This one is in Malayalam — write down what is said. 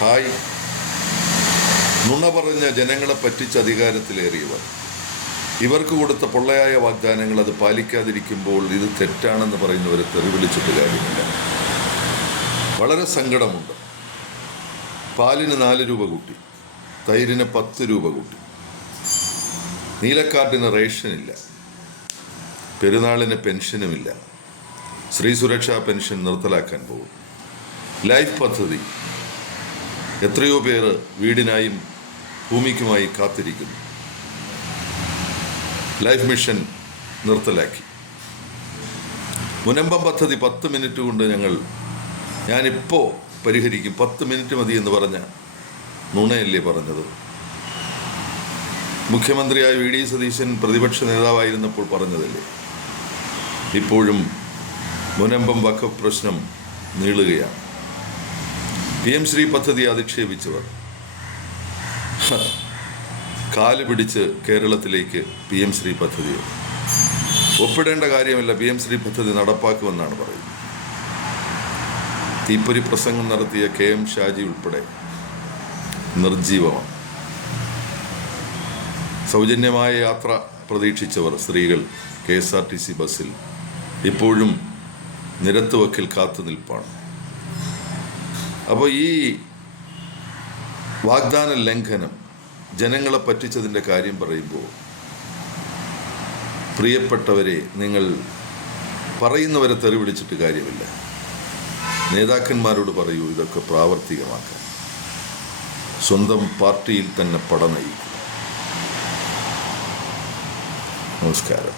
ഹായ്. നുണ പറഞ്ഞ ജനങ്ങളെ പറ്റിച്ച് അധികാരത്തിലേറിയവർ ഇവർക്ക് കൊടുത്ത പൊള്ളയായ വാഗ്ദാനങ്ങൾ അത് പാലിക്കാതിരിക്കുമ്പോൾ ഇത് തെറ്റാണെന്ന് പറയുന്നവരെ തെറിവിളിച്ചിട്ട് കാര്യമില്ല. വളരെ സങ്കടമുണ്ട്. പാലിന് 4 രൂപ കൂട്ടി, തൈരിന് 10 രൂപ കൂട്ടി, നീലക്കാർഡിന് റേഷനില്ല, പെരുന്നാളിന് പെൻഷനുമില്ല, സ്ത്രീ സുരക്ഷാ പെൻഷൻ നിർത്തലാക്കാൻ പോകും, ലൈഫ് പദ്ധതി എത്രയോ പേര് വീടിനായും ഭൂമിക്കുമായി കാത്തിരിക്കുന്നു, ലൈഫ് മിഷൻ നിർത്തലാക്കി, മുനമ്പം പദ്ധതി 10 മിനിറ്റ് കൊണ്ട് ഞാനിപ്പോൾ പരിഹരിക്കും, 10 മിനിറ്റ് മതി എന്ന് പറഞ്ഞ നുണയല്ലേ പറഞ്ഞത്? മുഖ്യമന്ത്രിയായ വി ഡി സതീശൻ പ്രതിപക്ഷ നേതാവായിരുന്നപ്പോൾ പറഞ്ഞതല്ലേ? ഇപ്പോഴും മുനമ്പം വഖഫ് പ്രശ്നം നീളുകയാണ്. PM ശ്രീ പദ്ധതി അധിക്ഷേപിച്ചവർ കാല് പിടിച്ച് കേരളത്തിലേക്ക് PM ശ്രീ പദ്ധതി ഒപ്പിടേണ്ട കാര്യമല്ല. PM ശ്രീ പദ്ധതി നടപ്പാക്കുമെന്നാണ് പറയുന്നത്. തീപ്പൊരി പ്രസംഗം നടത്തിയ KM ഷാജി ഉൾപ്പെടെ നിർജീവമാണ്. സൗജന്യമായ യാത്ര പ്രതീക്ഷിച്ചവർ സ്ത്രീകൾ KSRTC ബസ്സിൽ ഇപ്പോഴും നിരത്തുവക്കിൽ കാത്തുനിൽപ്പാണ്. അപ്പോൾ ഈ വാഗ്ദാന ലംഘനം, ജനങ്ങളെ പറ്റിച്ചതിൻ്റെ കാര്യം പറയുമ്പോൾ പ്രിയപ്പെട്ടവരെ, നിങ്ങൾ പറയുന്നവരെ തെറി വിളിച്ചിട്ട് കാര്യമില്ല. നേതാക്കന്മാരോട് പറയൂ ഇതൊക്കെ പ്രാവർത്തികമാക്കാൻ. സ്വന്തം പാർട്ടിയിൽ തന്നെ പട നയിക്കും. നമസ്കാരം.